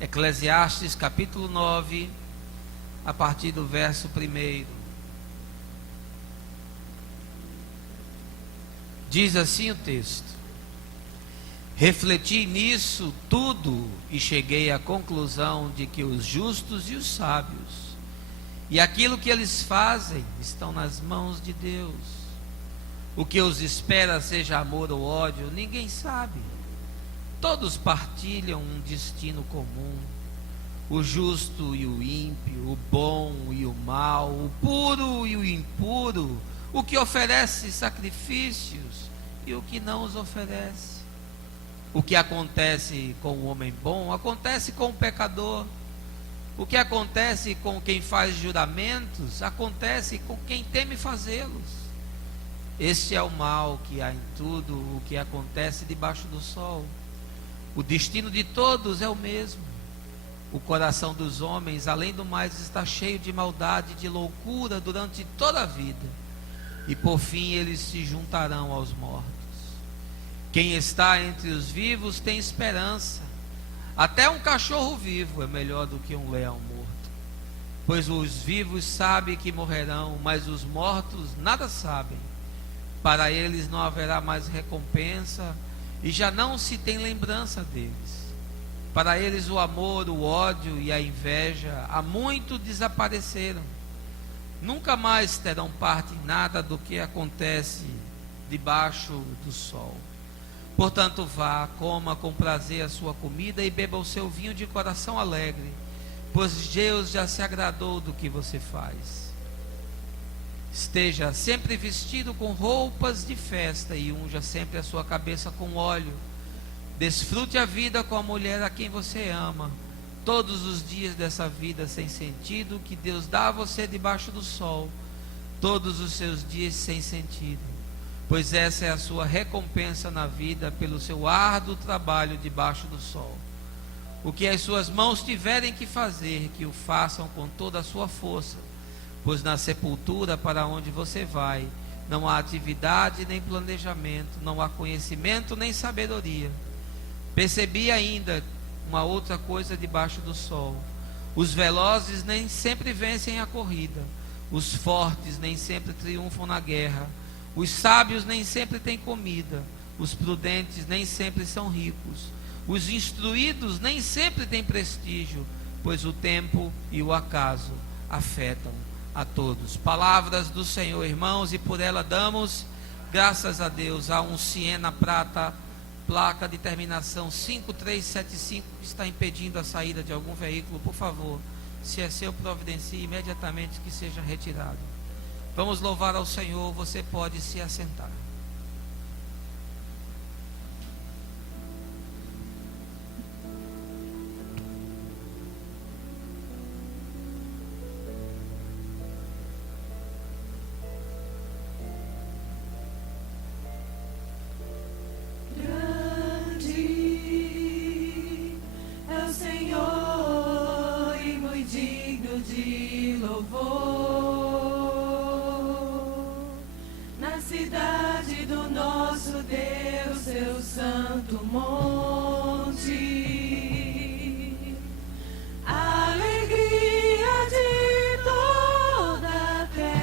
Eclesiastes capítulo 9, a partir do verso 1. Diz assim o texto: refleti nisso tudo e cheguei à conclusão de que os justos e os sábios, e aquilo que eles fazem, estão nas mãos de Deus. O que os espera, seja amor ou ódio, ninguém sabe. Todos partilham um destino comum. O justo e o ímpio, o bom e o mal, o puro e o impuro, o que oferece sacrifícios e o que não os oferece. O que acontece com o homem bom, acontece com o pecador. O que acontece com quem faz juramentos, acontece com quem teme fazê-los. Este é o mal que há em tudo o que acontece debaixo do sol. O destino de todos é o mesmo. O coração dos homens, além do mais, está cheio de maldade e de loucura durante toda a vida. E por fim eles se juntarão aos mortos. Quem está entre os vivos tem esperança. Até um cachorro vivo é melhor do que um leão morto. Pois os vivos sabem que morrerão, mas os mortos nada sabem. Para eles não haverá mais recompensa, e já não se tem lembrança deles. Para eles o amor, o ódio e a inveja há muito desapareceram. Nunca mais terão parte em nada do que acontece debaixo do sol. Portanto, vá, coma com prazer a sua comida e beba o seu vinho de coração alegre, pois Deus já se agradou do que você faz. Esteja sempre vestido com roupas de festa e unja sempre a sua cabeça com óleo. Desfrute a vida com a mulher a quem você ama, todos os dias dessa vida sem sentido que Deus dá a você debaixo do sol, todos os seus dias sem sentido, pois essa é a sua recompensa na vida pelo seu árduo trabalho debaixo do sol. O que as suas mãos tiverem que fazer, que o façam com toda a sua força, pois na sepultura para onde você vai, não há atividade nem planejamento, não há conhecimento nem sabedoria. Percebi ainda uma outra coisa debaixo do sol: os velozes nem sempre vencem a corrida, os fortes nem sempre triunfam na guerra, os sábios nem sempre têm comida, os prudentes nem sempre são ricos, os instruídos nem sempre têm prestígio, pois o tempo e o acaso afetam a todos. Palavras do Senhor, irmãos, e por ela damos graças a Deus. Há um Siena prata, placa de terminação 5375, que está impedindo a saída de algum veículo. Por favor, se é seu, providencie imediatamente que seja retirado. Vamos louvar ao Senhor. Você pode se assentar. Santo monte, alegria de toda a terra,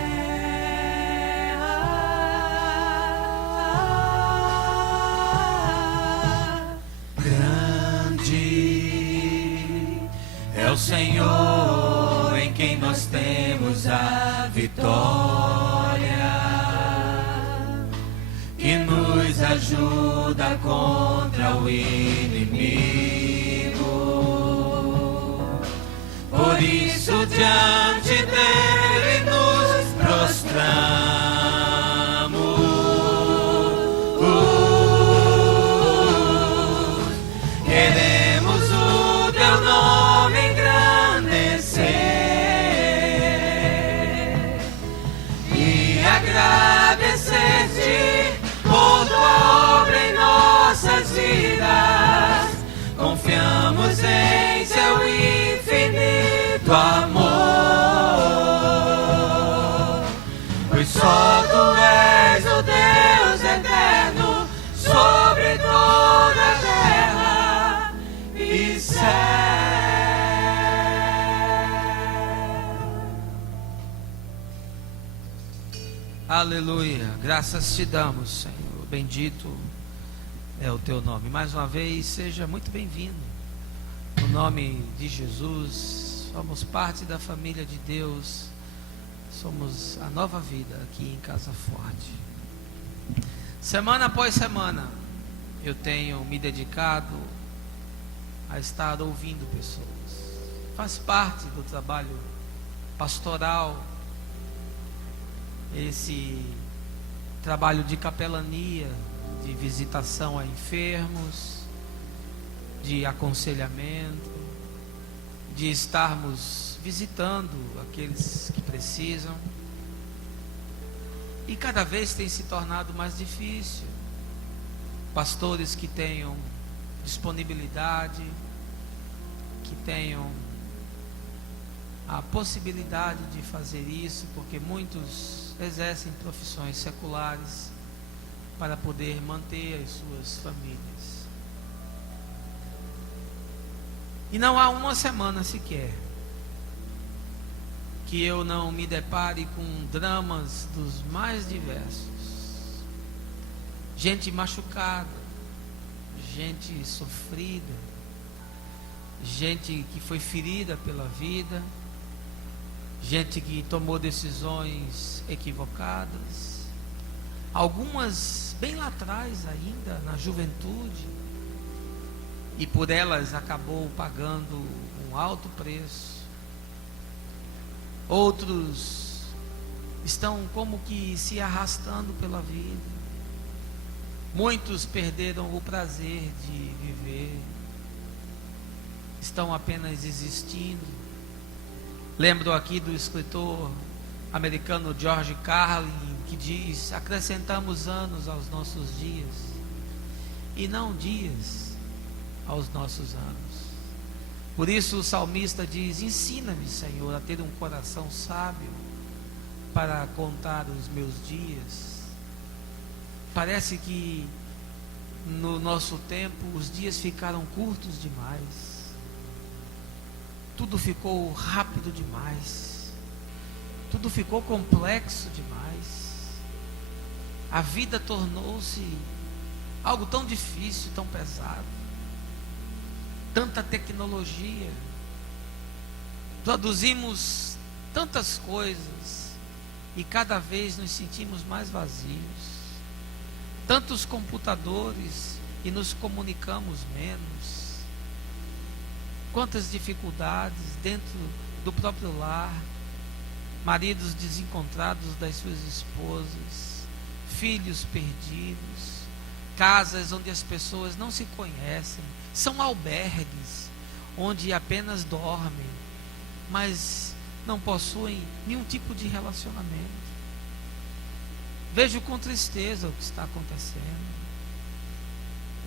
grande é o Senhor em quem nós temos a vitória, que nos ajuda contra o inimigo. Por isso diante dele nos prostramos. Queremos o teu nome engrandecer e agradecer-te por tua obra em nossas vidas. Confiamos em seu infinito amor, pois só tu és o Deus eterno sobre toda a terra e céu. Aleluia. Graças te damos, Senhor. Bendito é o teu nome. Mais uma vez, seja muito bem-vindo. No nome de Jesus, somos parte da família de Deus. Somos a nova vida aqui em Casa Forte. Semana após semana, eu tenho me dedicado a estar ouvindo pessoas. Faz parte do trabalho pastoral, esse trabalho de capelania, de visitação a enfermos, de aconselhamento, de estarmos visitando aqueles que precisam. E cada vez tem se tornado mais difícil. Pastores que tenham disponibilidade, que tenham a possibilidade de fazer isso, porque muitos exercem profissões seculares para poder manter as suas famílias. E não há uma semana sequer que eu não me depare com dramas dos mais diversos. Gente machucada, gente sofrida, gente que foi ferida pela vida, gente que tomou decisões equivocadas, algumas bem lá atrás ainda, na juventude, e por elas acabou pagando um alto preço. Outros estão como que se arrastando pela vida. Muitos perderam o prazer de viver, estão apenas existindo. Lembro aqui do escritor americano George Carlin, que diz: acrescentamos anos aos nossos dias, e não dias aos nossos anos. Por isso o salmista diz: ensina-me, Senhor, a ter um coração sábio para contar os meus dias. Parece que no nosso tempo os dias ficaram curtos demais. Tudo ficou rápido demais. Tudo ficou complexo demais. A vida tornou-se algo tão difícil, tão pesado. Tanta tecnologia. Produzimos tantas coisas e cada vez nos sentimos mais vazios. Tantos computadores e nos comunicamos menos. Quantas dificuldades dentro do próprio lar, maridos desencontrados das suas esposas, filhos perdidos, casas onde as pessoas não se conhecem, são albergues onde apenas dormem, mas não possuem nenhum tipo de relacionamento. Vejo com tristeza o que está acontecendo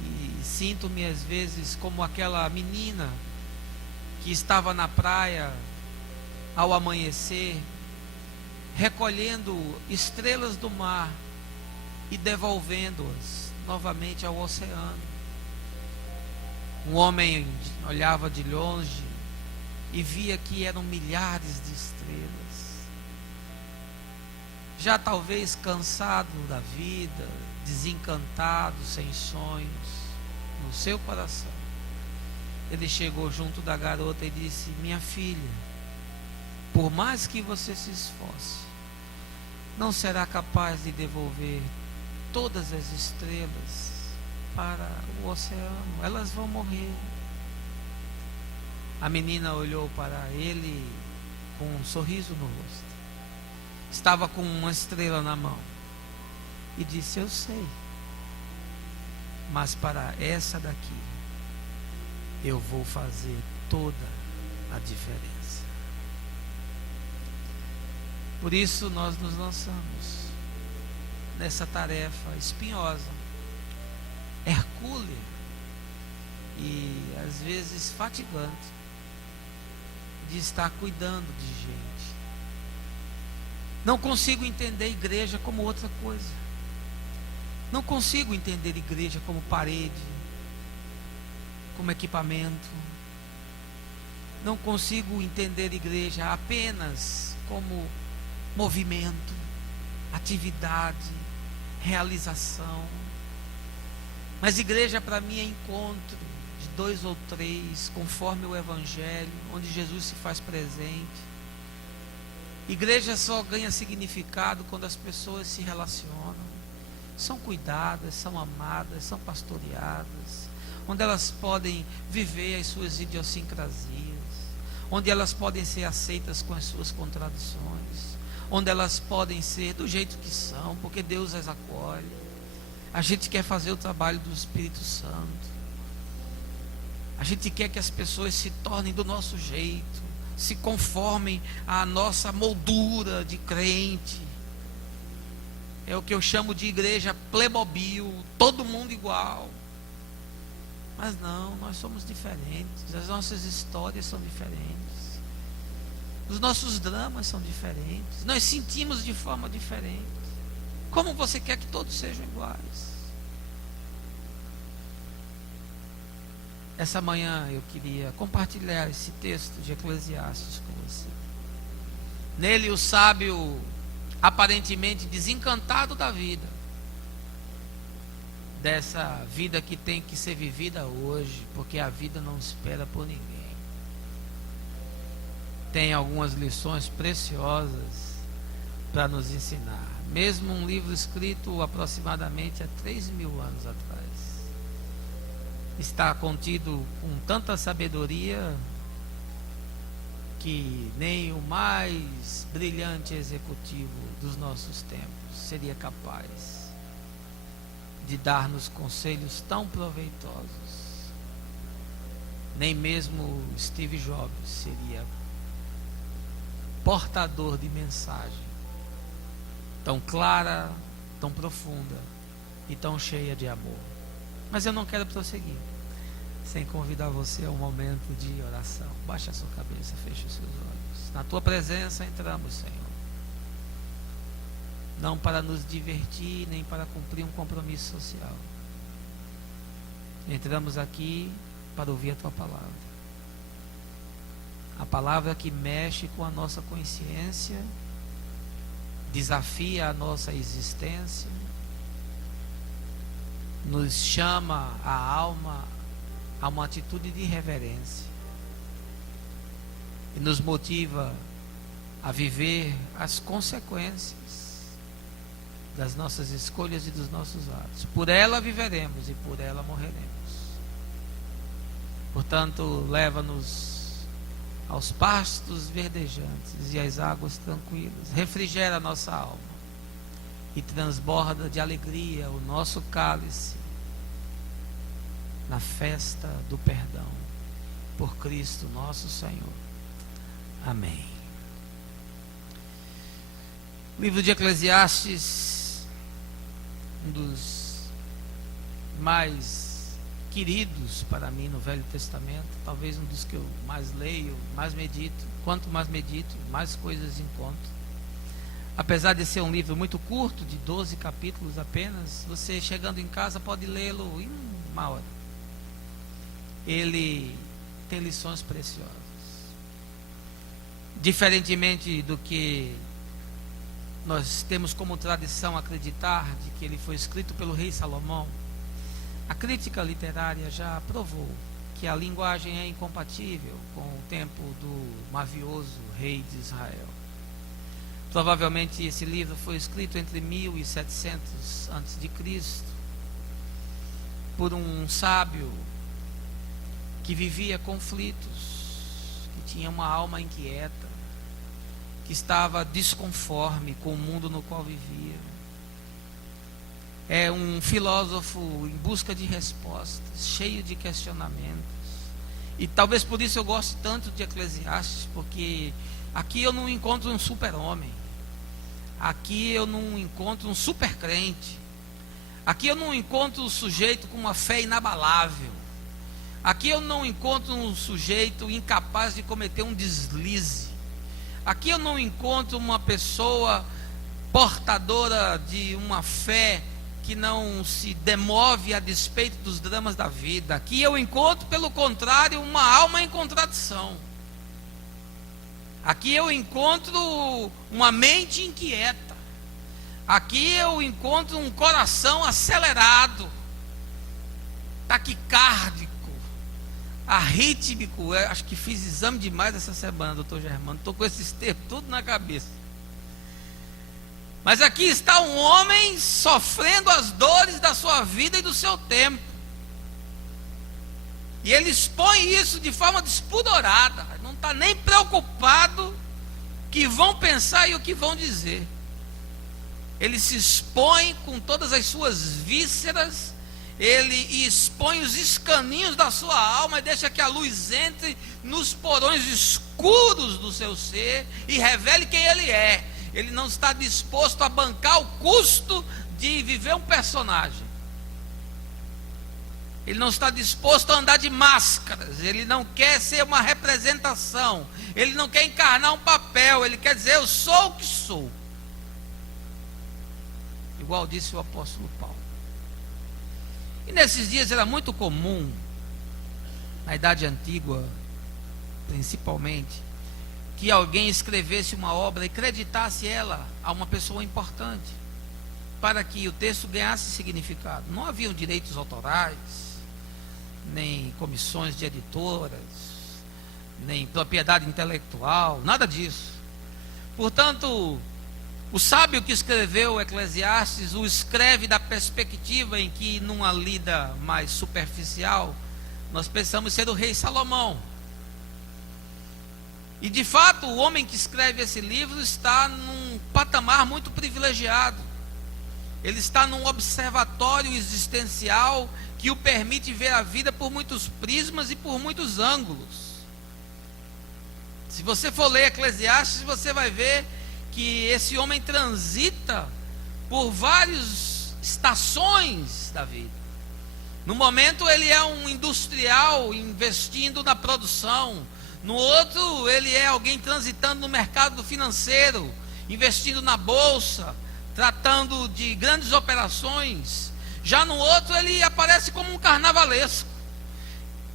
e sinto-me às vezes como aquela menina que estava na praia ao amanhecer, recolhendo estrelas do mar e devolvendo-as novamente ao oceano. Um homem olhava de longe e via que eram milhares de estrelas. Já talvez cansado da vida, desencantado, sem sonhos no seu coração, ele chegou junto da garota e disse: minha filha, por mais que você se esforce, não será capaz de devolver todas as estrelas para o oceano, elas vão morrer. A menina olhou para ele com um sorriso no rosto, estava com uma estrela na mão e disse: eu sei, mas para essa daqui eu vou fazer toda a diferença. Por isso nós nos lançamos nessa tarefa espinhosa, hercúlea e às vezes fatigante, de estar cuidando de gente. Não consigo entender a igreja como outra coisa. Não consigo entender a igreja como parede, como equipamento. Não consigo entender a igreja apenas como movimento. atividade, realização. Mas igreja para mim é encontro de 2 ou 3, conforme o Evangelho, onde Jesus se faz presente. Igreja só ganha significado quando as pessoas se relacionam, são cuidadas, são amadas, são pastoreadas, onde elas podem viver as suas idiosincrasias, onde elas podem ser aceitas com as suas contradições, onde elas podem ser do jeito que são, porque Deus as acolhe. A gente quer fazer o trabalho do Espírito Santo. A gente quer que as pessoas se tornem do nosso jeito, se conformem à nossa moldura de crente. É o que eu chamo de igreja Playmobil, todo mundo igual. Mas não, nós somos diferentes, as nossas histórias são diferentes, os nossos dramas são diferentes, nós sentimos de forma diferente. Como você quer que todos sejam iguais? Essa manhã eu queria compartilhar esse texto de Eclesiastes com você. Nele o sábio, aparentemente desencantado da vida, dessa vida que tem que ser vivida hoje, porque a vida não espera por ninguém, tem algumas lições preciosas para nos ensinar. Mesmo um livro escrito aproximadamente há 3.000 anos atrás, está contido com tanta sabedoria que nem o mais brilhante executivo dos nossos tempos seria capaz de dar-nos conselhos tão proveitosos. Nem mesmo Steve Jobs seria portador de mensagem tão clara, tão profunda e tão cheia de amor. Mas eu não quero prosseguir sem convidar você a um momento de oração. Baixe a sua cabeça, feche os seus olhos. Na tua presença entramos, Senhor, não para nos divertir, nem para cumprir um compromisso social. Entramos aqui para ouvir a tua palavra. A palavra que mexe com a nossa consciência, desafia a nossa existência, nos chama a alma a uma atitude de reverência e nos motiva a viver as consequências das nossas escolhas e dos nossos atos. Por ela viveremos e por ela morreremos. Portanto, leva-nos aos pastos verdejantes e às águas tranquilas. Refrigera a nossa alma e transborda de alegria o nosso cálice na festa do perdão, por Cristo nosso Senhor. Amém. O livro de Eclesiastes, um dos mais queridos para mim no Velho Testamento, talvez um dos que eu mais leio, mais medito. Quanto mais medito, mais coisas encontro. Apesar de ser um livro muito curto, de 12 capítulos apenas, você chegando em casa pode lê-lo em uma hora. Ele tem lições preciosas. Diferentemente do que nós temos como tradição acreditar, de que ele foi escrito pelo rei Salomão, a crítica literária já provou que a linguagem é incompatível com o tempo do mavioso rei de Israel. Provavelmente esse livro foi escrito entre 1700 a.C. por um sábio que vivia conflitos, que tinha uma alma inquieta, que estava desconforme com o mundo no qual vivia. É um filósofo em busca de respostas, cheio de questionamentos. E talvez por isso eu goste tanto de Eclesiastes, porque aqui eu não encontro um super-homem, aqui eu não encontro um super-crente, aqui eu não encontro um sujeito com uma fé inabalável, aqui eu não encontro um sujeito incapaz de cometer um deslize, aqui eu não encontro uma pessoa portadora de uma fé que não se demove a despeito dos dramas da vida. Aqui eu encontro, pelo contrário, uma alma em contradição. Aqui eu encontro uma mente inquieta. Aqui eu encontro um coração acelerado, taquicárdico, arrítmico. Eu acho que fiz exame demais essa semana, doutor Germano. Estou com esses termos tudo na cabeça. Mas aqui está um homem sofrendo as dores da sua vida e do seu tempo. E ele expõe isso de forma despudorada. Não está nem preocupado o que vão pensar e o que vão dizer. Ele se expõe com todas as suas vísceras. Ele expõe os escaninhos da sua alma e deixa que a luz entre nos porões escuros do seu ser e revele quem ele é. Ele não está disposto a bancar o custo de viver um personagem. Ele não está disposto a andar de máscaras. Ele não quer ser uma representação. Ele não quer encarnar um papel. Ele quer dizer, eu sou o que sou. Igual disse o apóstolo Paulo. E nesses dias era muito comum, na Idade Antiga, principalmente, que alguém escrevesse uma obra e creditasse ela a uma pessoa importante, para que o texto ganhasse significado. Não haviam direitos autorais, nem comissões de editoras, nem propriedade intelectual, nada disso. Portanto, o sábio que escreveu o Eclesiastes o escreve da perspectiva em que, numa lida mais superficial, nós pensamos ser o rei Salomão. E de fato, o homem que escreve esse livro está num patamar muito privilegiado. Ele está num observatório existencial que o permite ver a vida por muitos prismas e por muitos ângulos. Se você for ler Eclesiastes, você vai ver que esse homem transita por várias estações da vida. No momento ele é um industrial investindo na produção. No outro ele é alguém transitando no mercado financeiro, investindo na bolsa, tratando de grandes operações. Já no outro ele aparece como um carnavalesco.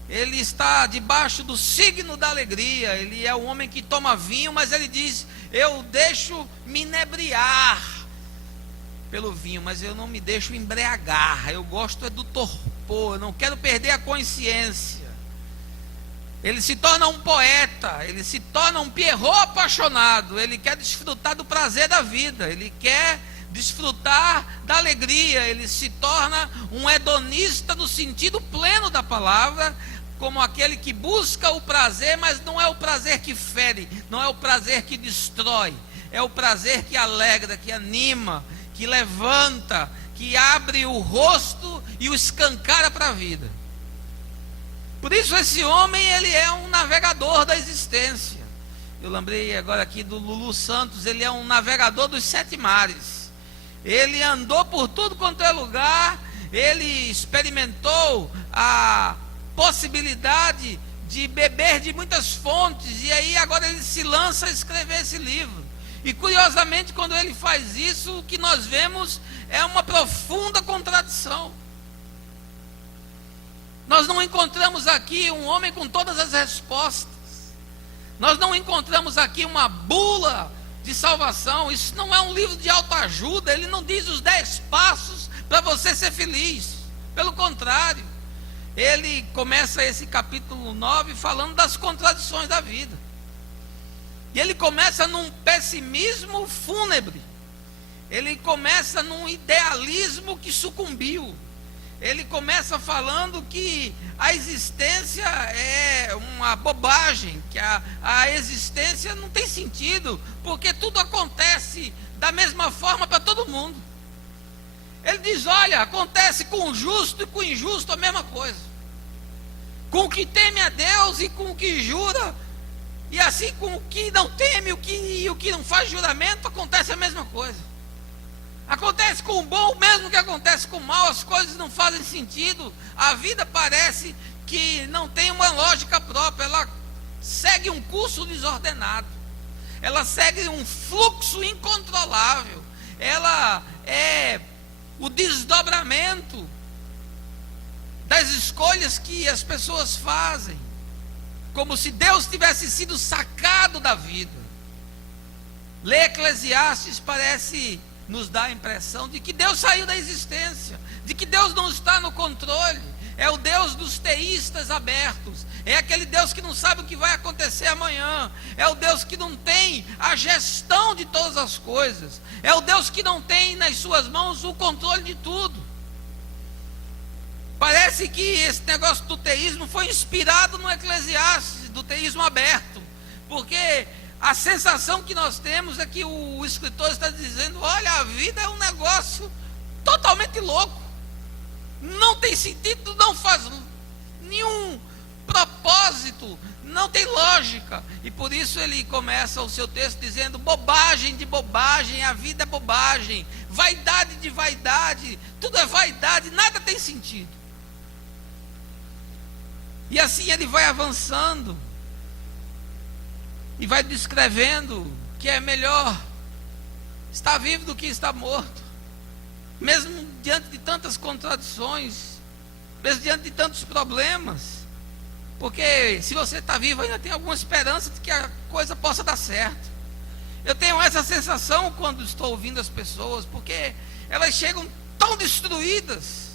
Ele está debaixo do signo da alegria. Ele é o homem que toma vinho, mas ele diz, eu deixo me inebriar pelo vinho, mas eu não me deixo embriagar. Eu gosto é do torpor, eu não quero perder a consciência. Ele se torna um poeta, ele se torna um Pierrot apaixonado. Ele quer desfrutar do prazer da vida, ele quer desfrutar da alegria. Ele se torna um hedonista no sentido pleno da palavra, como aquele que busca o prazer, mas não é o prazer que fere, não é o prazer que destrói, é o prazer que alegra, que anima, que levanta, que abre o rosto e o escancara para a vida. Por isso esse homem, ele é um navegador da existência. Eu lembrei agora aqui do Lulu Santos. Ele é um navegador dos 7 mares. Ele andou por tudo quanto é lugar. Ele experimentou a possibilidade de beber de muitas fontes. E aí agora ele se lança a escrever esse livro. E curiosamente, quando ele faz isso, o que nós vemos é uma profunda contradição. Nós não encontramos aqui um homem com todas as respostas. Nós não encontramos aqui uma bula de salvação. Isso não é um livro de autoajuda. Ele não diz os 10 passos para você ser feliz. Pelo contrário, ele começa esse capítulo 9 falando das contradições da vida. E ele começa num pessimismo fúnebre. Ele começa num idealismo que sucumbiu. Ele começa falando que a existência é uma bobagem, que a existência não tem sentido, porque tudo acontece da mesma forma para todo mundo. Ele diz, olha, acontece com o justo e com o injusto a mesma coisa. Com o que teme a Deus e com o que jura, e assim com o que não teme e o que não faz juramento, acontece a mesma coisa. Acontece com o bom, mesmo que acontece com o mal, as coisas não fazem sentido. A vida parece que não tem uma lógica própria, ela segue um curso desordenado, ela segue um fluxo incontrolável, ela é o desdobramento das escolhas que as pessoas fazem, como se Deus tivesse sido sacado da vida. Ler Eclesiastes parece nos dá a impressão de que Deus saiu da existência, de que Deus não está no controle. É o Deus dos teístas abertos, é aquele Deus que não sabe o que vai acontecer amanhã, é o Deus que não tem a gestão de todas as coisas, é o Deus que não tem nas suas mãos o controle de tudo. Parece que esse negócio do teísmo foi inspirado no Eclesiastes, do teísmo aberto, porque a sensação que nós temos é que o escritor está dizendo: olha, a vida é um negócio totalmente louco, não tem sentido, não faz nenhum propósito, não tem lógica. E por isso ele começa o seu texto dizendo: bobagem de bobagem, a vida é bobagem, vaidade de vaidade, tudo é vaidade, nada tem sentido. E assim ele vai avançando e vai descrevendo que é melhor estar vivo do que estar morto, mesmo diante de tantas contradições, mesmo diante de tantos problemas, porque se você está vivo ainda tem alguma esperança de que a coisa possa dar certo. Eu tenho essa sensação quando estou ouvindo as pessoas, porque elas chegam tão destruídas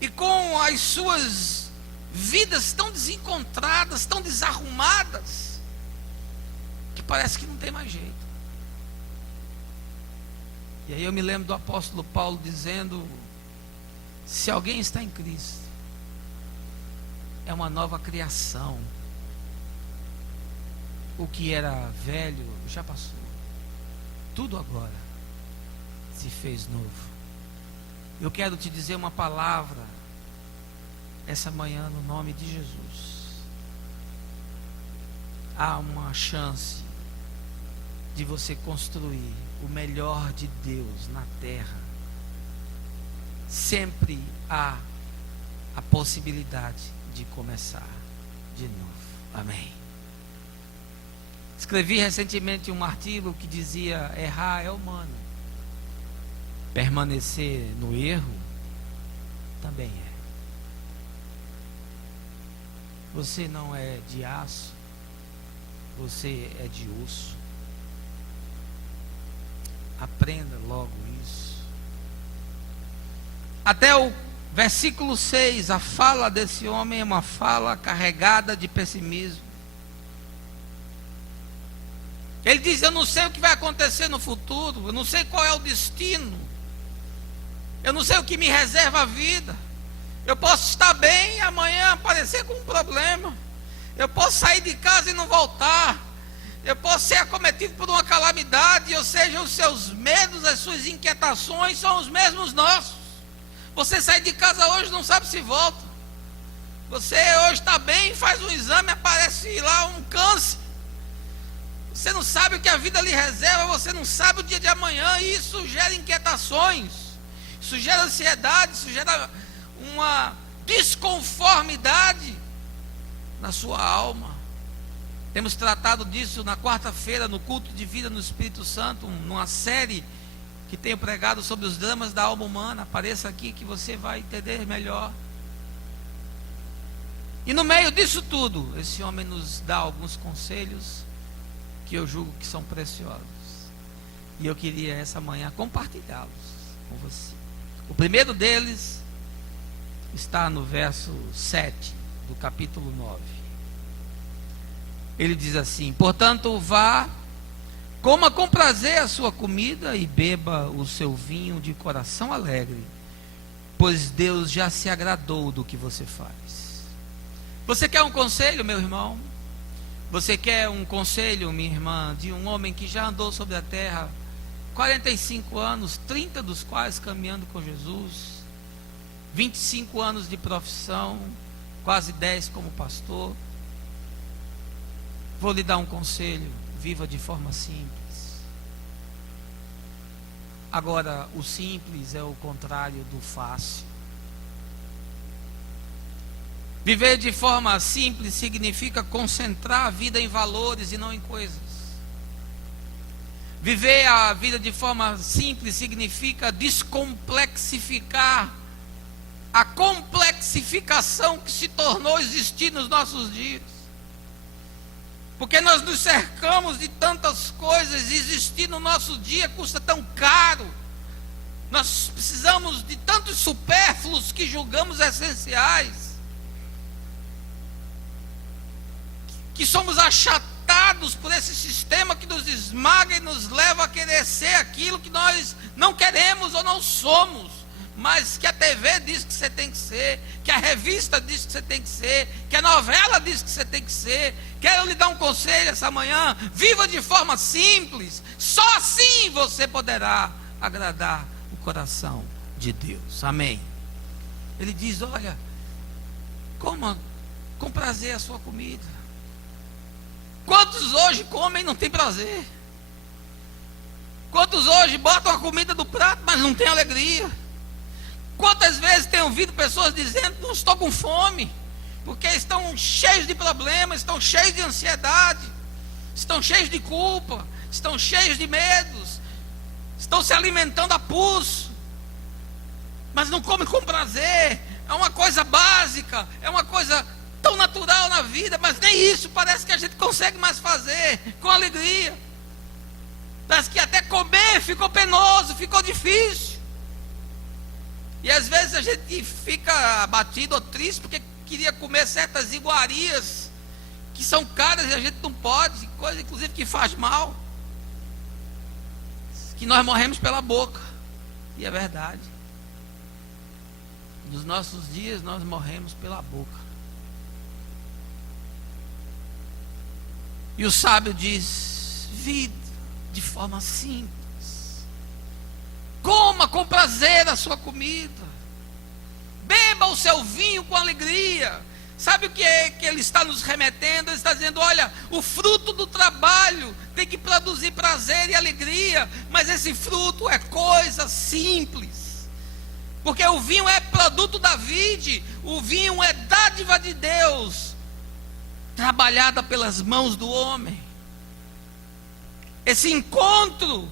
e com as suas vidas tão desencontradas, tão desarrumadas, que parece que não tem mais jeito. E aí eu me lembro do apóstolo Paulo dizendo: se alguém está em Cristo, é uma nova criação, o que era velho já passou, tudo agora se fez novo. Eu quero te dizer uma palavra essa manhã no nome de Jesus. Há uma chance de você construir o melhor de Deus na terra. Sempre há a possibilidade de começar de novo. Amém. Escrevi recentemente um artigo que dizia: errar é humano, permanecer no erro também é. Você não é de aço, você é de osso. Aprenda logo isso. Até o versículo 6, a fala desse homem é uma fala carregada de pessimismo. Ele diz: eu não sei o que vai acontecer no futuro, eu não sei qual é o destino, eu não sei o que me reserva a vida. Eu posso estar bem e amanhã aparecer com um problema. Eu posso sair de casa e não voltar. Eu posso ser acometido por uma calamidade. Ou seja, os seus medos, as suas inquietações são os mesmos nossos. Você sai de casa hoje, não sabe se volta. Você hoje está bem, faz um exame, aparece lá um câncer. Você não sabe o que a vida lhe reserva, você não sabe o dia de amanhã. E isso gera inquietações, isso gera ansiedade, isso gera uma desconformidade na sua alma. Temos tratado disso na quarta-feira no culto de vida no Espírito Santo, numa série que tenho pregado sobre os dramas da alma humana. Apareça aqui que você vai entender melhor. E no meio disso tudo, esse homem nos dá alguns conselhos que eu julgo que são preciosos, e eu queria essa manhã compartilhá-los com você. O primeiro deles está no verso 7 do capítulo 9. Ele diz assim: portanto, vá, coma com prazer a sua comida e beba o seu vinho de coração alegre, pois Deus já se agradou do que você faz. Você quer um conselho, meu irmão? Você quer um conselho, minha irmã, de um homem que já andou sobre a terra 45 anos, 30 dos quais caminhando com Jesus, 25 anos de profissão, quase 10 como pastor. Vou lhe dar um conselho: viva de forma simples. Agora, o simples é o contrário do fácil. Viver de forma simples significa concentrar a vida em valores e não em coisas. Viver a vida de forma simples significa descomplexificar a complexificação que se tornou existir nos nossos dias. Porque nós nos cercamos de tantas coisas e existir no nosso dia custa tão caro. Nós precisamos de tantos supérfluos que julgamos essenciais, que somos achatados por esse sistema que nos esmaga e nos leva a querer ser aquilo que nós não queremos ou não somos, mas que a TV diz que você tem que ser, que a revista diz que você tem que ser, que a novela diz que você tem que ser. Quero lhe dar um conselho essa manhã: viva de forma simples, só assim você poderá agradar o coração de Deus. Amém. Ele diz: olha, coma com prazer a sua comida. Quantos hoje comem e não tem prazer? Quantos hoje botam a comida no prato, mas não tem alegria? Quantas vezes tenho ouvido pessoas dizendo: não estou com fome, porque estão cheios de problemas, estão cheios de ansiedade, estão cheios de culpa, estão cheios de medos, estão se alimentando a pulso, mas não comem com prazer. É uma coisa básica, é uma coisa tão natural na vida, mas nem isso parece que a gente consegue mais fazer com alegria. Parece que até comer ficou penoso, ficou difícil. E às vezes a gente fica abatido ou triste porque queria comer certas iguarias que são caras e a gente não pode, coisa inclusive que faz mal, que nós morremos pela boca. E é verdade. Nos nossos dias nós morremos pela boca. E o sábio diz: vida de forma simples, coma com prazer a sua comida, beba o seu vinho com alegria. Sabe o que é que ele está nos remetendo? Ele está dizendo: olha, o fruto do trabalho tem que produzir prazer e alegria, mas esse fruto é coisa simples, porque o vinho é produto da vide, o vinho é dádiva de Deus, trabalhada pelas mãos do homem. Esse encontro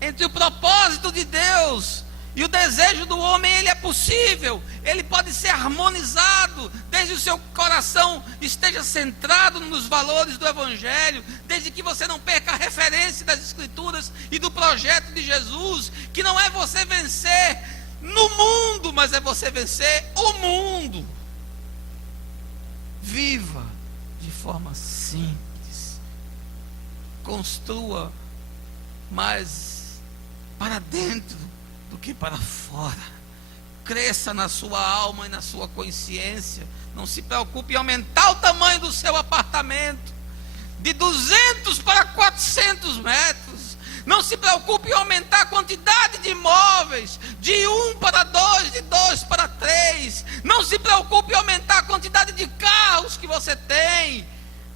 entre o propósito de Deus e o desejo do homem, ele é possível, ele pode ser harmonizado, desde o seu coração esteja centrado nos valores do Evangelho, desde que você não perca a referência das Escrituras e do projeto de Jesus, que não é você vencer no mundo, mas é você vencer o mundo. Viva de forma simples, construa mais para dentro do que para fora, cresça na sua alma e na sua consciência. Não se preocupe em aumentar o tamanho do seu apartamento de 200 para 400 metros, não se preocupe em aumentar a quantidade de imóveis de 1 para 2, de 2 para 3, não se preocupe em aumentar a quantidade de carros que você tem,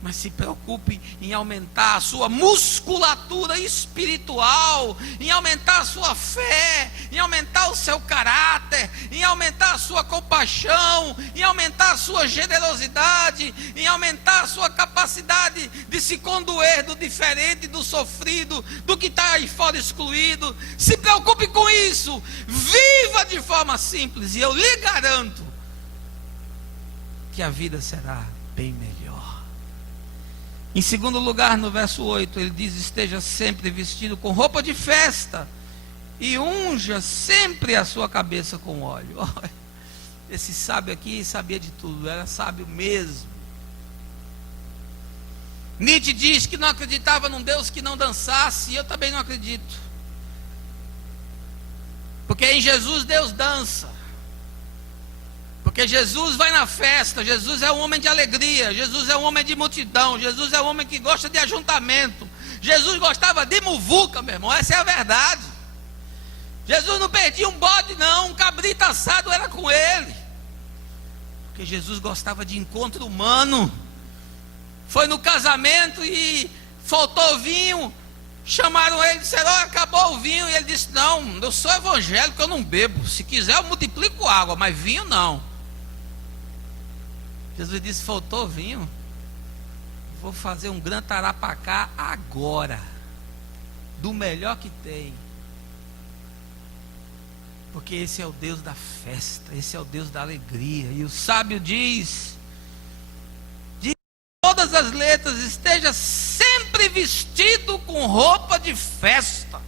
mas se preocupe em aumentar a sua musculatura espiritual, em aumentar a sua fé, em aumentar o seu caráter, em aumentar a sua compaixão, em aumentar a sua generosidade, em aumentar a sua capacidade de se condoer do diferente, do sofrido, do que está aí fora excluído. Se preocupe com isso, viva de forma simples, e eu lhe garanto que a vida será bem melhor. Em segundo lugar, no verso 8, ele diz: esteja sempre vestido com roupa de festa e unja sempre a sua cabeça com óleo. Esse sábio aqui sabia de tudo, era sábio mesmo. Nietzsche diz que não acreditava num Deus que não dançasse, e eu também não acredito, porque em Jesus Deus dança. Porque Jesus vai na festa, Jesus é um homem de alegria, Jesus é um homem de multidão, Jesus é um homem que gosta de ajuntamento, Jesus gostava de muvuca, meu irmão, essa é a verdade. Jesus não perdia um bode não, um cabrito assado era com ele, porque Jesus gostava de encontro humano. Foi no casamento e faltou vinho, chamaram ele e disseram: oh, acabou o vinho, e ele disse: não, eu sou evangélico, eu não bebo, se quiser eu multiplico água, mas vinho não. Jesus disse: faltou vinho? Vou fazer um grande tarapacá agora, do melhor que tem, porque esse é o Deus da festa, esse é o Deus da alegria. E o sábio diz: todas as letras, esteja sempre vestido com roupa de festa.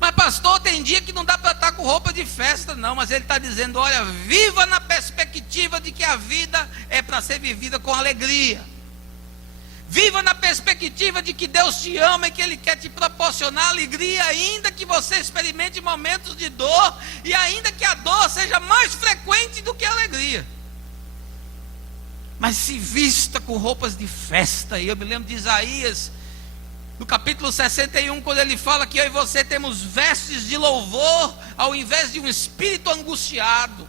Mas pastor, tem dia que não dá para estar com roupa de festa não, mas ele está dizendo, olha, viva na perspectiva de que a vida é para ser vivida com alegria. Viva na perspectiva de que Deus te ama e que Ele quer te proporcionar alegria, ainda que você experimente momentos de dor, e ainda que a dor seja mais frequente do que a alegria. Mas se vista com roupas de festa. E eu me lembro de Isaías, no capítulo 61, quando ele fala que eu e você temos vestes de louvor, ao invés de um espírito angustiado.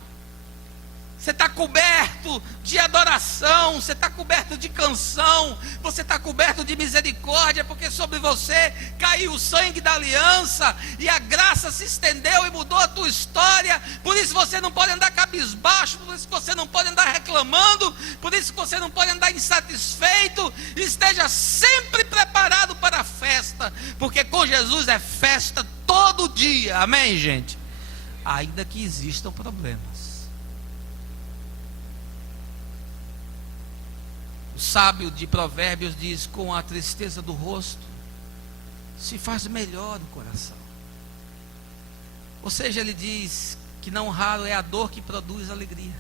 Você está coberto de adoração, você está coberto de canção, você está coberto de misericórdia, porque sobre você caiu o sangue da aliança, e a graça se estendeu e mudou a tua história. Por isso você não pode andar cabisbaixo, por isso você não pode andar reclamando, por isso você não pode andar insatisfeito. Esteja sempre preparado para a festa, porque com Jesus é festa todo dia, amém, gente? Ainda que existam problemas. O sábio de Provérbios diz, com a tristeza do rosto se faz melhor o coração. Ou seja, ele diz que não raro é a dor que produz alegria.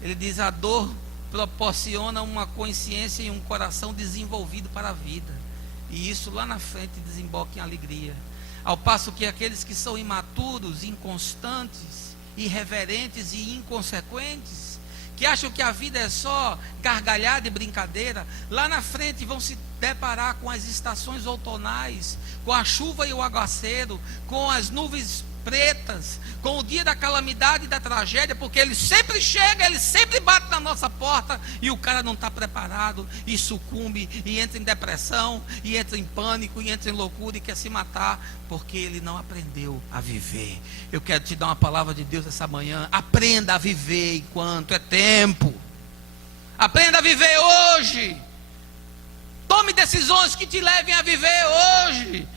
Ele diz, a dor proporciona uma consciência e um coração desenvolvido para a vida, e isso lá na frente desemboca em alegria. Ao passo que aqueles que são imaturos, inconstantes, irreverentes e inconsequentes, que acham que a vida é só gargalhada e brincadeira, lá na frente vão se deparar com as estações outonais, com a chuva e o aguaceiro, com as nuvens pretas, com o dia da calamidade e da tragédia, porque ele sempre chega, ele sempre bate na nossa porta, e o cara não está preparado, e sucumbe, e entra em depressão, e entra em pânico, e entra em loucura, e quer se matar, porque ele não aprendeu a viver. Eu quero te dar uma palavra de Deus essa manhã: aprenda a viver enquanto é tempo, aprenda a viver hoje, tome decisões que te levem a viver hoje.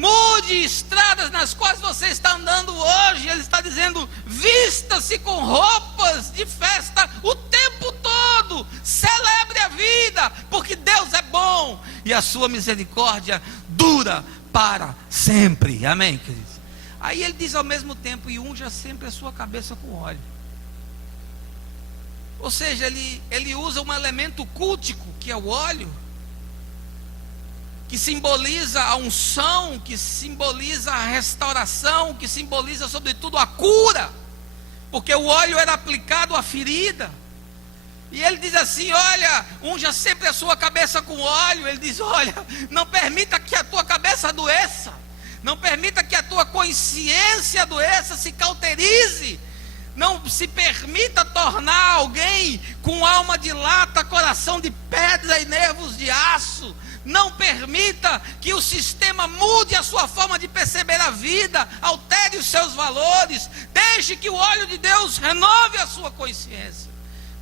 Mude estradas nas quais você está andando hoje. Ele está dizendo, vista-se com roupas de festa o tempo todo. Celebre a vida, porque Deus é bom e a sua misericórdia dura para sempre. Amém, queridos? Aí ele diz ao mesmo tempo, e unja sempre a sua cabeça com óleo. Ou seja, ele usa um elemento cultico, que é o óleo, que simboliza a unção, que simboliza a restauração, que simboliza sobretudo a cura, porque o óleo era aplicado à ferida. E ele diz assim, olha, unja sempre a sua cabeça com óleo. Ele diz, olha, não permita que a tua cabeça adoeça, não permita que a tua consciência adoeça, se cauterize. Não se permita tornar alguém com alma de lata, coração de pedra e nervos de aço. Não permita que o sistema mude a sua forma de perceber a vida, altere os seus valores. Deixe que o óleo de Deus renove a sua consciência.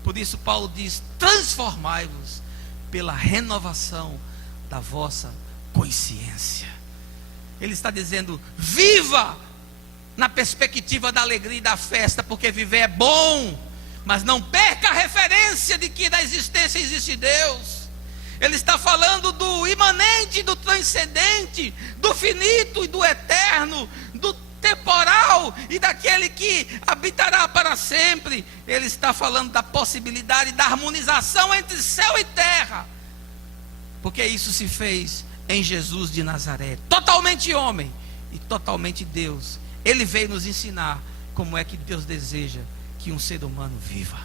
Por isso Paulo diz, transformai-vos pela renovação da vossa consciência. Ele está dizendo, viva na perspectiva da alegria e da festa, porque viver é bom, mas não perca a referência de que na existência existe Deus. Ele está falando do imanente, do transcendente, do finito e do eterno, do temporal e daquele que habitará para sempre. Ele está falando da possibilidade da harmonização entre céu e terra, porque isso se fez em Jesus de Nazaré, totalmente homem e totalmente Deus. Ele veio nos ensinar como é que Deus deseja que um ser humano viva.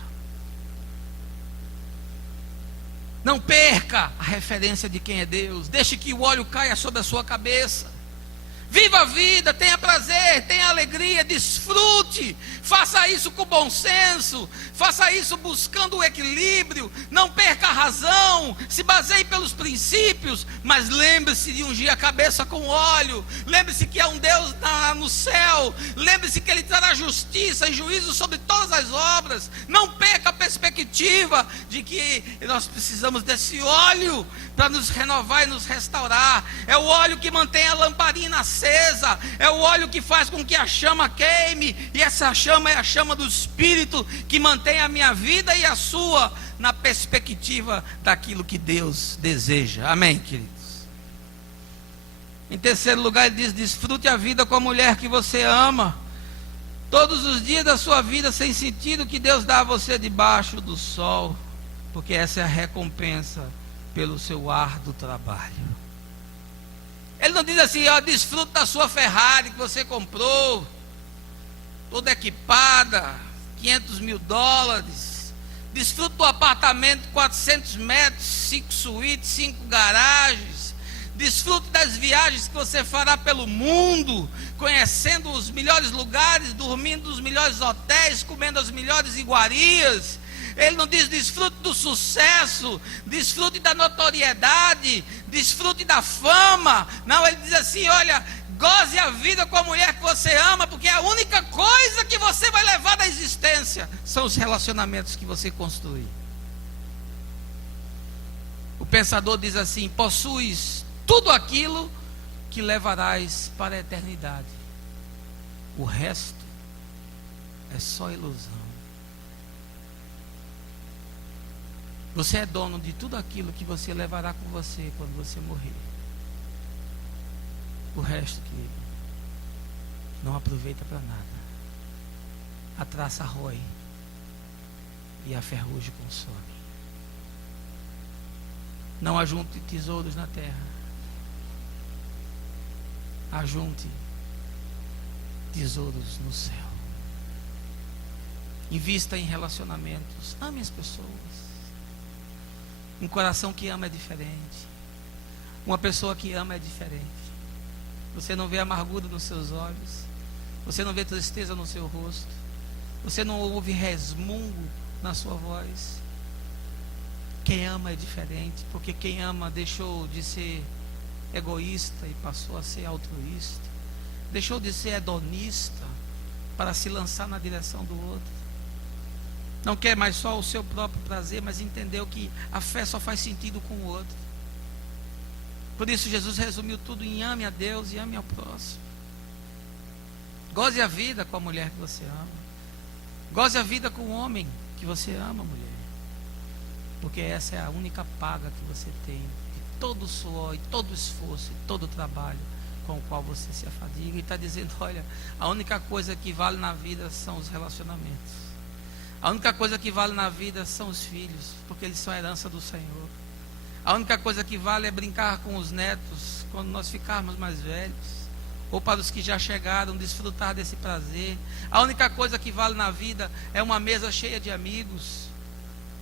Não perca a referência de quem é Deus. Deixe que o óleo caia sobre a sua cabeça. Viva a vida, tenha prazer, tenha alegria, desfrute. Faça isso com bom senso. Faça isso buscando o equilíbrio. Não perca a razão. Se baseie pelos princípios. Mas lembre-se de ungir a cabeça com óleo. Lembre-se que há um Deus no céu. Lembre-se que Ele trará justiça e juízo sobre todas as obras. Não perca a perspectiva de que nós precisamos desse óleo para nos renovar e nos restaurar. É o óleo que mantém a lamparina acesa acesa, é o óleo que faz com que a chama queime, e essa chama é a chama do Espírito que mantém a minha vida e a sua na perspectiva daquilo que Deus deseja. Amém, queridos? Em terceiro lugar, ele diz: desfrute a vida com a mulher que você ama, todos os dias da sua vida, sem sentido que Deus dá a você debaixo do sol, porque essa é a recompensa pelo seu árduo trabalho. Ele não diz assim: ó, desfrute da sua Ferrari que você comprou, toda equipada, $500 mil. Desfrute do apartamento de 400 metros, 5 suítes, 5 garagens. Desfrute das viagens que você fará pelo mundo, conhecendo os melhores lugares, dormindo nos melhores hotéis, comendo as melhores iguarias. Ele não diz desfrute do sucesso, desfrute da notoriedade, desfrute da fama. Não, ele diz assim: olha, goze a vida com a mulher que você ama, porque a única coisa que você vai levar da existência são os relacionamentos que você construir. O pensador diz assim: possuis tudo aquilo que levarás para a eternidade, o resto é só ilusão. Você é dono de tudo aquilo que você levará com você quando você morrer. O resto, querido, não aproveita para nada. A traça rói e a ferrugem consome. Não ajunte tesouros na terra, ajunte tesouros no céu. Invista em relacionamentos, ame as pessoas. Um coração que ama é diferente. Uma pessoa que ama é diferente. Você não vê amargura nos seus olhos, você não vê tristeza no seu rosto, você não ouve resmungo na sua voz. Quem ama é diferente, porque quem ama deixou de ser egoísta e passou a ser altruísta, deixou de ser hedonista para se lançar na direção do outro. Não quer mais só o seu próprio prazer, mas entendeu que a fé só faz sentido com o outro. Por isso Jesus resumiu tudo em ame a Deus e ame ao próximo. Goze a vida com a mulher que você ama. Goze a vida com o homem que você ama, mulher. Porque essa é a única paga que você tem de todo o suor, e todo o esforço, e todo o trabalho com o qual você se afadiga. E está dizendo: olha, a única coisa que vale na vida são os relacionamentos. A única coisa que vale na vida são os filhos, porque eles são a herança do Senhor. A única coisa que vale é brincar com os netos quando nós ficarmos mais velhos, ou para os que já chegaram, desfrutar desse prazer. A única coisa que vale na vida é uma mesa cheia de amigos.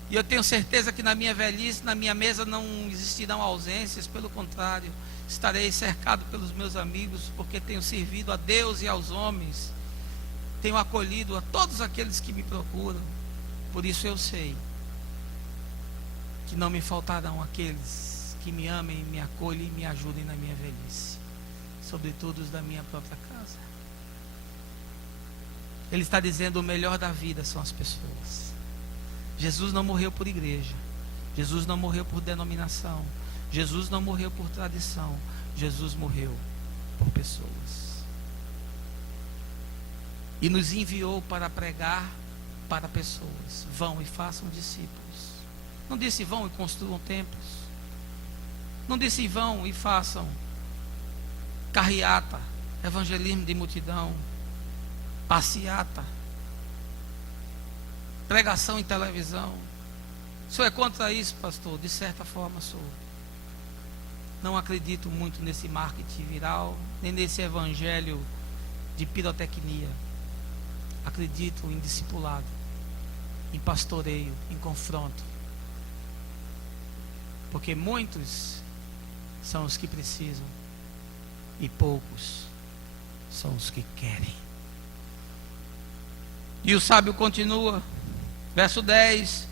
E eu tenho certeza que na minha velhice, na minha mesa não existirão ausências, pelo contrário, estarei cercado pelos meus amigos, porque tenho servido a Deus e aos homens. Tenho acolhido a todos aqueles que me procuram. Por isso eu sei que não me faltarão aqueles que me amem, me acolhem e me ajudem na minha velhice, sobretudo os da minha própria casa. Ele está dizendo: o melhor da vida são as pessoas. Jesus não morreu por igreja, Jesus não morreu por denominação, Jesus não morreu por tradição, Jesus morreu por pessoas. E nos enviou para pregar para pessoas. Vão e façam discípulos. Não disse vão e construam templos. Não disse vão e façam carreata, evangelismo de multidão, passeata, pregação em televisão. O senhor é contra isso, pastor? De certa forma sou. Não acredito muito nesse marketing viral, nem nesse evangelho de pirotecnia. Acredito em discipulado, em pastoreio, em confronto. Porque muitos são os que precisam e poucos são os que querem. E o sábio continua, verso 10: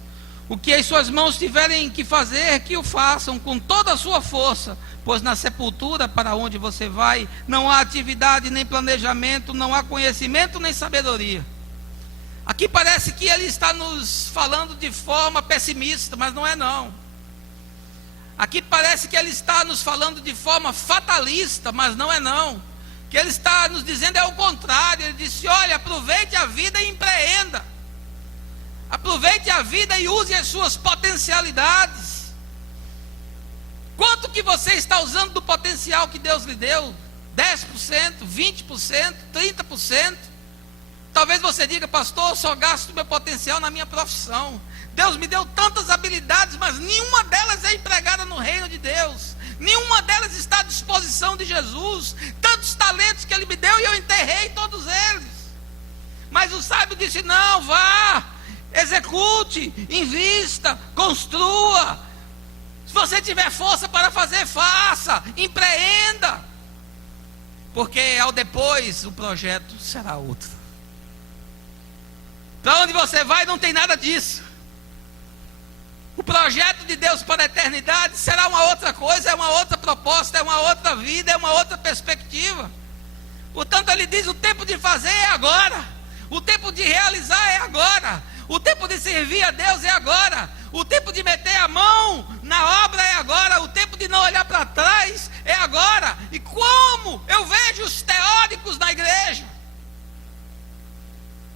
o que as suas mãos tiverem que fazer, que o façam com toda a sua força, pois na sepultura para onde você vai, não há atividade nem planejamento, não há conhecimento nem sabedoria. Aqui parece que ele está nos falando de forma pessimista, mas não é não. Aqui parece que ele está nos falando de forma fatalista, mas não é não. que ele está nos dizendo é o contrário. Ele disse: olha, aproveite a vida e empreenda. Aproveite a vida e use as suas potencialidades. Quanto que você está usando do potencial que Deus lhe deu? 10%, 20%, 30%? Talvez você diga: pastor, eu só gasto meu potencial na minha profissão. Deus me deu tantas habilidades, mas nenhuma delas é empregada no reino de Deus. Nenhuma delas está à disposição de Jesus. Tantos talentos que Ele me deu e eu enterrei todos eles. Mas o sábio disse: não, vá, execute, invista, construa. Se você tiver força para fazer, faça, empreenda. Porque ao depois o projeto será outro. Para onde você vai não tem nada disso. O projeto de Deus para a eternidade será uma outra coisa, é uma outra proposta, é uma outra vida, é uma outra perspectiva. Portanto, ele diz: o tempo de fazer é agora, o tempo de realizar é agora, o tempo de servir a Deus é agora, o tempo de meter a mão na obra é agora, o tempo de não olhar para trás é agora. E como eu vejo os teóricos na igreja.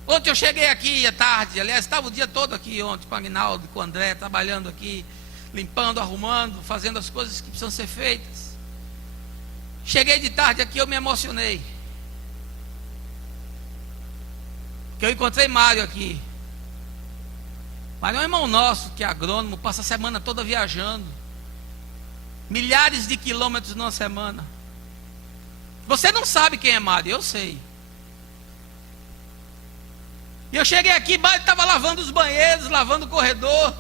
Ontem eu cheguei aqui à tarde, aliás, estava o dia todo aqui ontem com o Aguinaldo, com o André, trabalhando aqui, limpando, arrumando, fazendo as coisas que precisam ser feitas. Cheguei de tarde aqui, eu me emocionei. Porque eu encontrei Mário aqui. Mário é um irmão nosso, que é agrônomo, passa a semana toda viajando. Milhares de quilômetros numa semana. Você não sabe quem é Mário, eu sei. E eu cheguei aqui, Mário estava lavando os banheiros, lavando o corredor.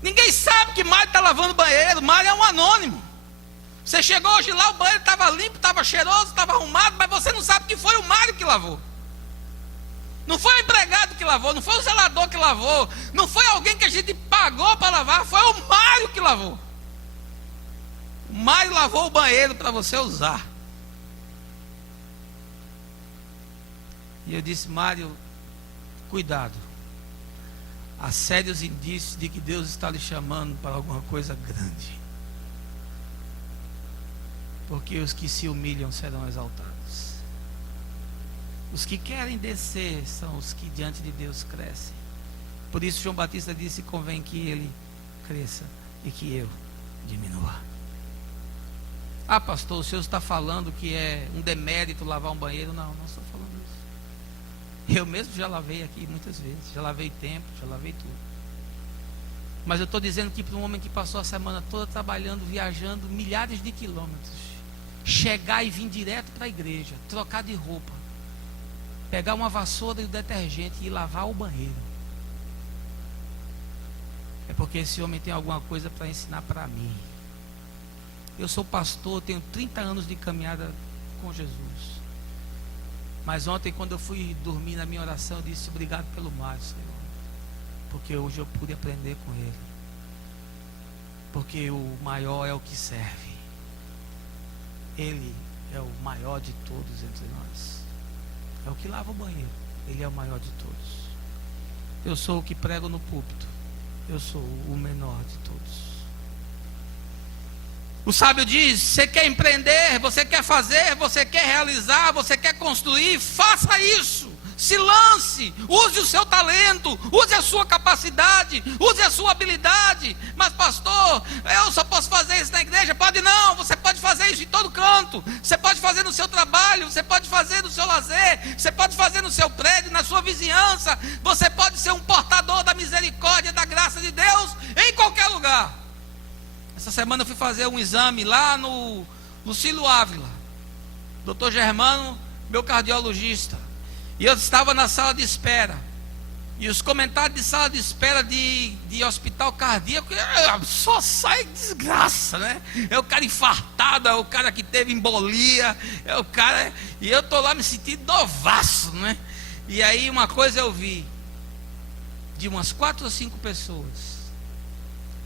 Ninguém sabe que Mário está lavando o banheiro. Mário é um anônimo. Você chegou hoje lá, o banheiro estava limpo, estava cheiroso, estava arrumado, mas você não sabe que foi o Mário que lavou. Não foi o empregado que lavou, não foi o zelador que lavou, não foi alguém que a gente pagou para lavar, foi o Mário que lavou. O Mário lavou o banheiro para você usar. E eu disse: Mário, cuidado. Há sérios indícios de que Deus está lhe chamando para alguma coisa grande. Porque os que se humilham serão exaltados. Os que querem descer são os que diante de Deus crescem. Por isso João Batista disse: convém que ele cresça e que eu diminua. Ah, pastor, o senhor está falando que é um demérito lavar um banheiro? Não, não estou falando isso. Eu mesmo já lavei aqui muitas vezes, já lavei tempo, já lavei tudo. Mas eu estou dizendo que para um homem que passou a semana toda trabalhando, viajando milhares de quilômetros, chegar e vir direto para a igreja, trocar de roupa, pegar uma vassoura e o detergente e lavar o banheiro, é porque esse homem tem alguma coisa para ensinar para mim. Eu sou pastor, tenho 30 anos de caminhada com Jesus. Mas ontem, quando eu fui dormir na minha oração, eu disse: obrigado pelo Mário, Senhor, porque hoje eu pude aprender com ele. Porque o maior é o que serve. Ele é o maior de todos entre nós. É o que lava o banheiro. Ele é o maior de todos. Eu sou o que prego no púlpito. Eu sou o menor de todos. O sábio diz: você quer empreender, você quer fazer, você quer realizar, você quer construir, faça isso. Se lance, use o seu talento, use a sua capacidade, use a sua habilidade. Mas pastor, eu só posso fazer isso na igreja? Pode não, você pode fazer isso em todo canto. Você pode fazer no seu trabalho, você pode fazer no seu lazer, você pode fazer no seu prédio, na sua vizinhança. Você pode ser um portador da misericórdia, da graça de Deus em qualquer lugar. Essa semana eu fui fazer um exame lá no Lucílio Ávila, Dr. Germano, meu cardiologista. E eu estava na sala de espera. E os comentários de sala de espera de hospital cardíaco, só sai desgraça, né? É o cara infartado, é o cara que teve embolia, é o cara... E eu estou lá me sentindo novaço, né? E aí uma coisa eu vi, de umas 4 ou 5 pessoas: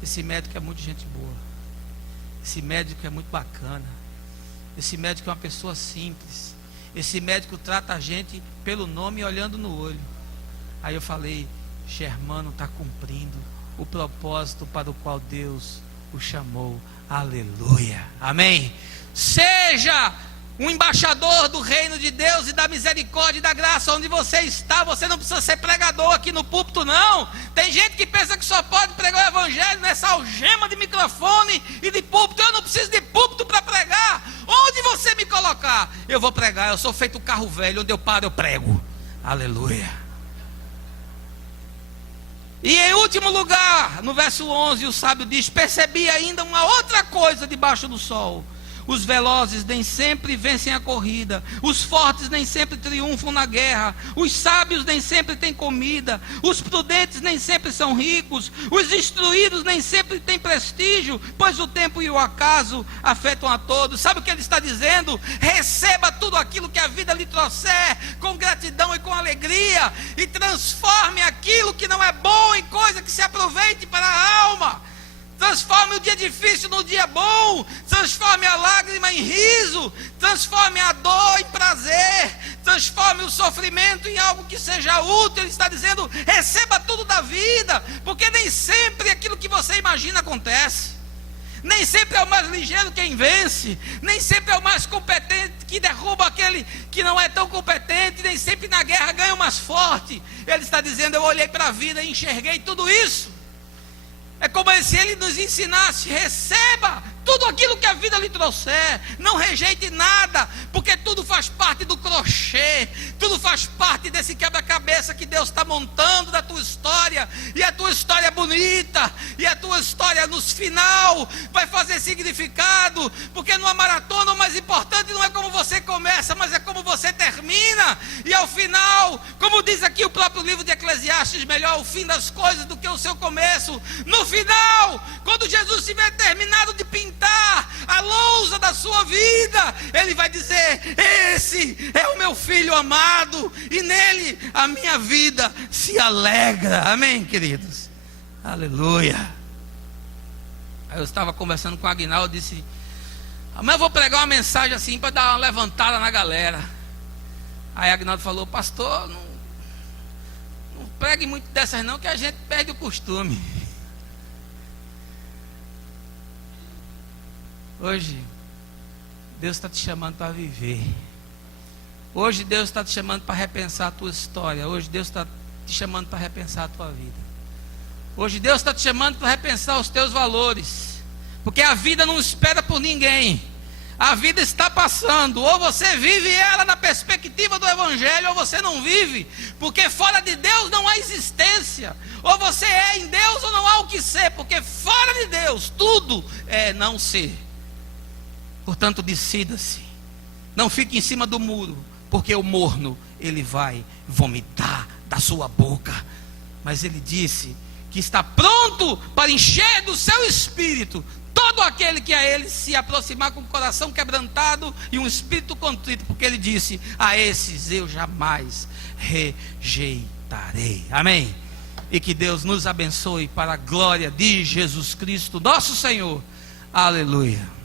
esse médico é muito gente boa, esse médico é muito bacana, esse médico é uma pessoa simples, esse médico trata a gente pelo nome e olhando no olho. Aí eu falei: Germano está cumprindo o propósito para o qual Deus o chamou. Aleluia. Amém. Seja um embaixador do reino de Deus e da misericórdia e da graça onde você está. Você não precisa ser pregador aqui no púlpito, não. Tem gente que pensa que só pode pregar o evangelho nessa algema de microfone e de púlpito. Eu não preciso de púlpito para pregar. Onde você me colocar, eu vou pregar. Eu sou feito carro velho, onde eu paro eu prego. Aleluia. E em último lugar, no verso 11, o sábio diz: percebi ainda uma outra coisa debaixo do sol. Os velozes nem sempre vencem a corrida, os fortes nem sempre triunfam na guerra, os sábios nem sempre têm comida, os prudentes nem sempre são ricos, os instruídos nem sempre têm prestígio, pois o tempo e o acaso afetam a todos. Sabe o que ele está dizendo? Receba tudo aquilo que a vida lhe trouxer com gratidão e com alegria, e transforme aquilo que não é bom em coisa que se aproveite para a alma. Transforme o dia difícil no dia bom. Transforme a lágrima em riso. Transforme a dor em prazer. Transforme o sofrimento em algo que seja útil. Ele está dizendo: receba tudo da vida, porque nem sempre aquilo que você imagina acontece. Nem sempre é o mais ligeiro quem vence. Nem sempre é o mais competente que derruba aquele que não é tão competente. Nem sempre na guerra ganha o mais forte. Ele está dizendo: eu olhei para a vida e enxerguei tudo isso. É como se ele nos ensinasse: receba tudo aquilo que a vida lhe trouxer, não rejeite nada, porque tudo faz parte do crochê, tudo faz parte desse quebra-cabeça que Deus está montando da tua história, e a tua história é bonita, e a tua história no final vai fazer significado, porque numa maratona o mais importante não é como você começa, mas é como você termina, e ao final, como diz aqui o próprio livro de Eclesiastes, melhor o fim das coisas do que o seu começo. No final, quando Jesus tiver terminado de pintar a lousa da sua vida, ele vai dizer: esse é o meu filho amado, e nele a minha vida se alegra. Amém, queridos? Aleluia. Aí eu estava conversando com o Aguinaldo, disse: amanhã eu vou pregar uma mensagem assim para dar uma levantada na galera. Aí o Aguinaldo falou: pastor, não pregue muito dessas não, que a gente perde o costume. Hoje, Deus está te chamando para viver. Hoje, Deus está te chamando para repensar a tua história. Hoje, Deus está te chamando para repensar a tua vida. Hoje, Deus está te chamando para repensar os teus valores. Porque a vida não espera por ninguém. A vida está passando. Ou você vive ela na perspectiva do Evangelho, ou você não vive. Porque fora de Deus não há existência. Ou você é em Deus, ou não há o que ser. Porque fora de Deus, tudo é não ser. Portanto, decida-se. Não fique em cima do muro, porque o morno, ele vai vomitar da sua boca. Mas ele disse que está pronto para encher do seu espírito todo aquele que a ele se aproximar com o coração quebrantado e um espírito contrito. Porque ele disse: a esses eu jamais rejeitarei. Amém? E que Deus nos abençoe para a glória de Jesus Cristo, nosso Senhor. Aleluia.